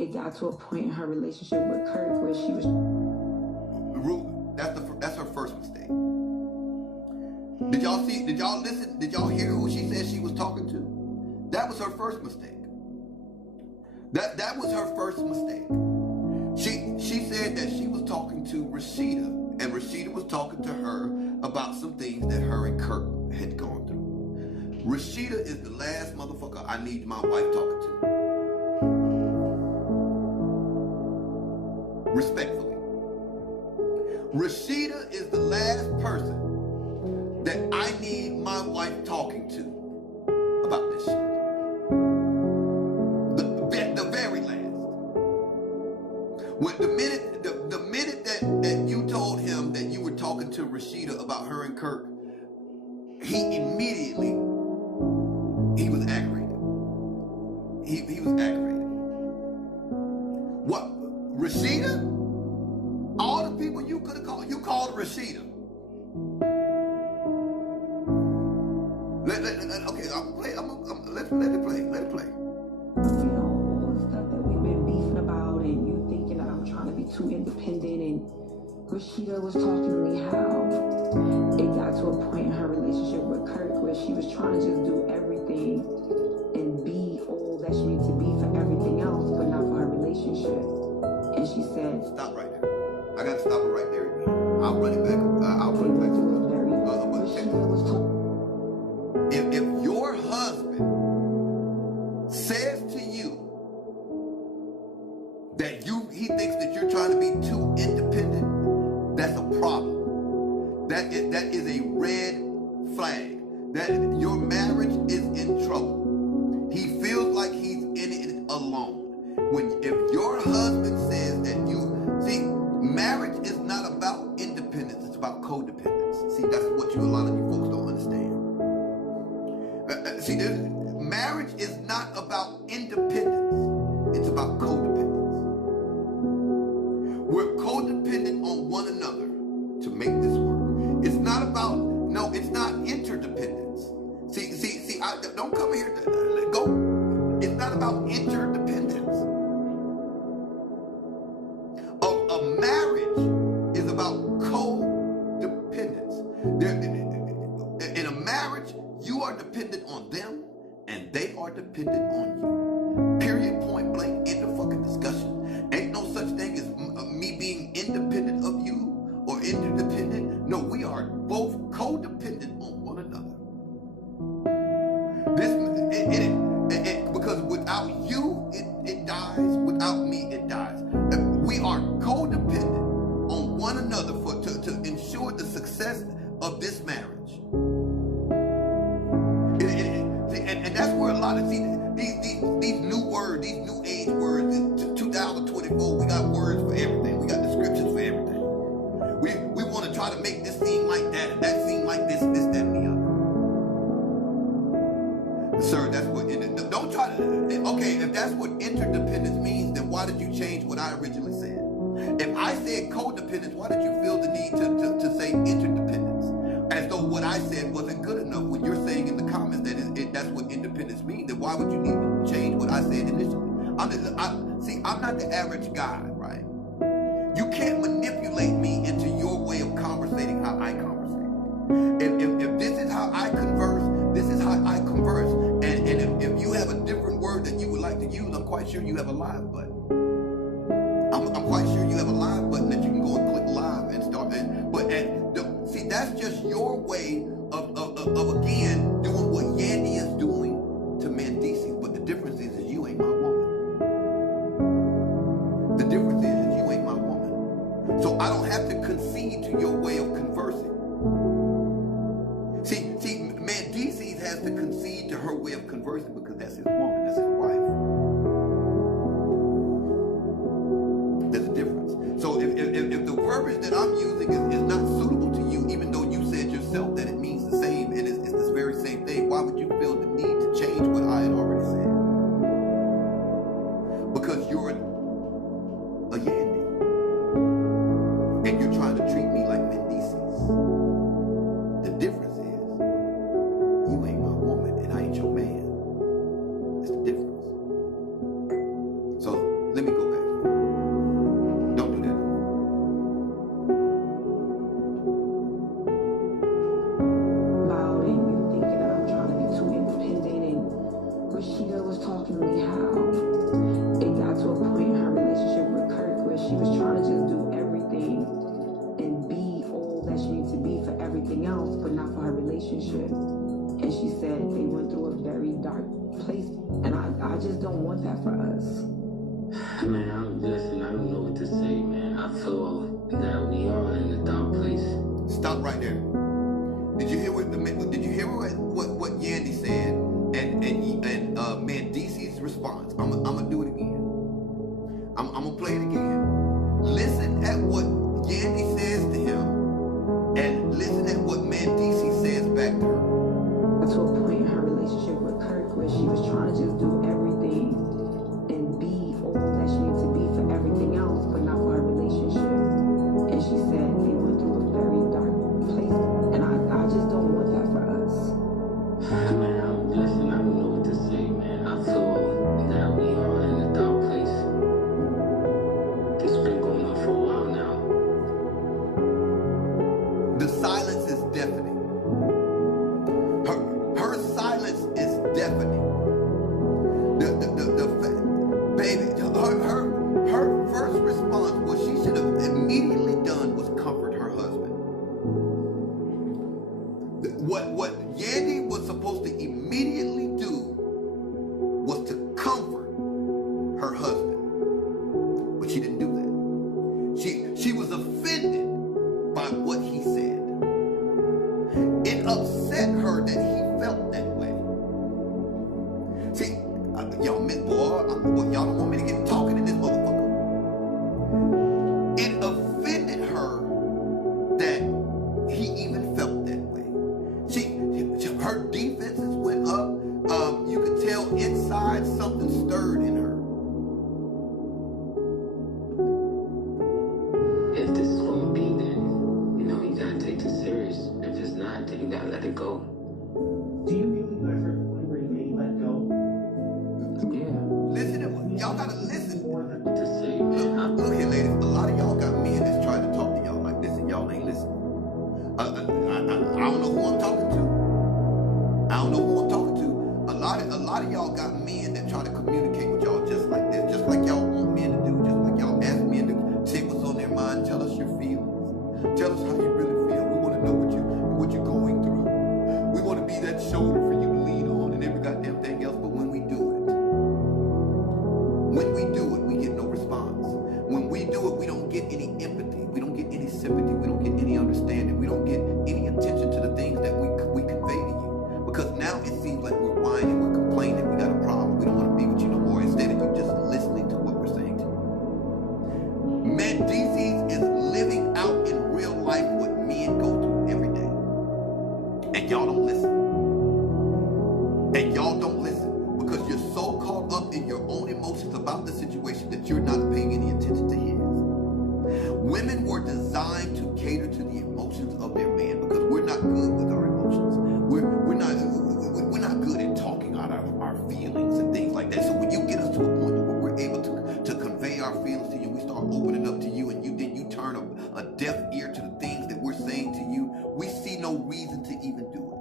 it got to a point in her relationship with Kirk where she was... That's her first mistake. Did y'all see? Did y'all listen? Did y'all hear who she said she was talking to? That was her first mistake. That was her first mistake. She said that she was talking to Rashida, and Rashida was talking to her about some things that her and Kirk had gone through. Rashida is the last motherfucker I need my wife talking to. Respectfully. Rashida is the last person that I need my wife talking to about this shit. The very last. When the minute that you told him that you were talking to Rashida about her and Kirk, he immediately was aggravated. He was aggravated. What? Rashida? All the people you could have called, you called Rashida. Okay, I'm play. Let it play. Let it play. You know, all the stuff that we've been beefing about, and you thinking that I'm trying to be too independent, and Rashida was talking to me how it got to a point in her relationship with Kirk where she was trying to just do everything and be all that she needs to be for everything else, but not for her relationship. And she said, "Stop right there. I got to stop it right there again. I'll run it back. I'll run it back to the if your husband says to you that he thinks that you're trying to be too independent, that's a problem. That is a red flag. That your marriage is in trouble. He feels like he's in it alone. If your husband says that marriage is not about independence, it's about codependence. See, that's what a lot of you folks don't understand. Marriage is not about independence, it's about codependence. We're codependent on one another to make this work. It's not interdependence. Don't come here to go. It's not about interdependence. A marriage is about codependence. In a marriage, you are dependent on them and they are dependent on you. Period, point blank, end of fucking discussion. Ain't no such thing as me being independent of you or interdependent. No, we are both codependent on one another. Because without you, it dies. Without me, it dies. We are codependent on one another to ensure the success of this marriage. And that's where a lot of these new words, these new age words, 2024, we got words for everything. We got descriptions for everything. We want to try to make this seem like that and that seem like this, that, and the other. Sir, that's what, don't try to, okay, if that's what interdependence means, then why did you change what I originally said? If I said codependence, why did you feel the need to say interdependence? As though what I said wasn't good enough. When you're saying in the comments that that's what independence means, then why would you need to change what I said initially? I'm not the average guy, right? You can't manipulate me into your way of conversating how I conversate. If this is how I converse, this is how I converse. And if you have a different word that you would like to use, I'm quite sure you have a live button. I'm quite sure you have a live button that you can go and click live and start. See, that's just your way of again doing what Yandy is doing to Mandisi. But the difference is you ain't my woman. The difference is you ain't my woman. So I don't have to concede to your way of conversing. See, Mandisi has to concede to her way of conversing because that's his woman, that's his wife. There's a difference. So if the verbiage that I'm using is not suitable to you, even though you said yourself that it means the same and it's this very same thing, why would you feel the need to change what I had already said? Because you're a Yandy. And you're trying to treat me like Mendices. Let me go back. Don't do that. About and you thinking that I'm trying to be too independent, and Rashida was talking to me how it got to a point in her relationship with Kirk where she was trying to just do everything and be all that she needs to be for everything else, but not for her relationship. And she said they went through a very dark place, and I just don't want that for us. Man, I don't know what to say, man. I feel that we are in a dark place. Stop right there. Did you hear what Yandy said and Mandisi's response? I'm gonna do it again. I'm gonna play it again. Listen at what Yandy says to him, and listen at what Mandisi says back to her. To a point in her relationship with Kirk where she was trying to just do everything and be all that she needs to be for everything else, but not for her relationship. And she said they went through a very dark place, and I just don't want that for us. Man, I don't know what to say, man. I feel that we are in a dark place. It's been going on for a while now. The silence is deafening. Her silence is deafening. Baby, her first response, what she should have immediately done was comfort her husband. What Yandy was supposed to immediately do was to comfort her husband, but she didn't do that. She was offended by what he said. It upset her that he felt that way. See, y'all don't want me to get talking in this motherfucker. It offended her that he even felt that way. Her defenses went up. You could tell inside something stirred in her. If this is going to be, then, you got to take this serious. If it's not, then you got to let it go. Do you feel you guys are at the point where you may let go? Yeah. Listen to y'all gotta listen. What to say, man. Look here, ladies. A lot of y'all got men that's trying to talk to y'all like this, and y'all ain't listening. I don't know who I'm talking to. I don't know who I'm talking to. A lot of y'all got men that try to communicate with y'all just like this, just like y'all want men to do, just like y'all ask men to say what's on their mind, tell us your feelings, tell us how you really feel. We want to know what you're going through. We want to be that shoulder for you to lean on and every goddamn thing else. But when we do it, we get no response. When we do it, we don't get any empathy. We don't get any sympathy. We don't get any understanding. We don't get any attention to the things that we convey to you. Because now it seems like we're whining, we're complaining, we got a problem, we don't want to be with you no more, instead of you just listening to what we're saying to you. Mandisi is living out in real life what men go through every day. And y'all don't listen. And y'all don't listen because you're so caught up in your own emotions about the situation that you're not paying any attention to his. Women were designed to cater to the emotions of their man because we're not good with our emotions. We're not good at talking out our feelings and things like that. So when you get us to a point where we're able to convey our feelings to you, we start opening up to you, and then you turn a deaf ear to the things that we're saying to you, we see no reason to even do it.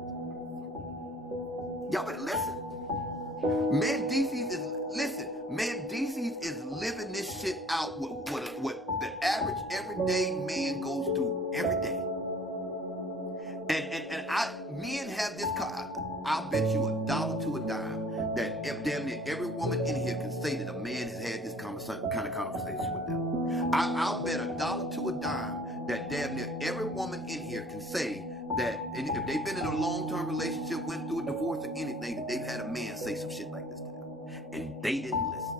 Y'all better listen. Mandisi's is living this shit out what the average everyday man goes through every day. And men have this. I'll bet you $1 to a dime that damn near every woman in here can say that a man has had this kind of conversation with them. I'll bet $1 to a dime that damn near every woman in here can say that, and if they've been in a long-term relationship, went through a divorce or anything, that they've had a man say some shit like this to them, and they didn't listen.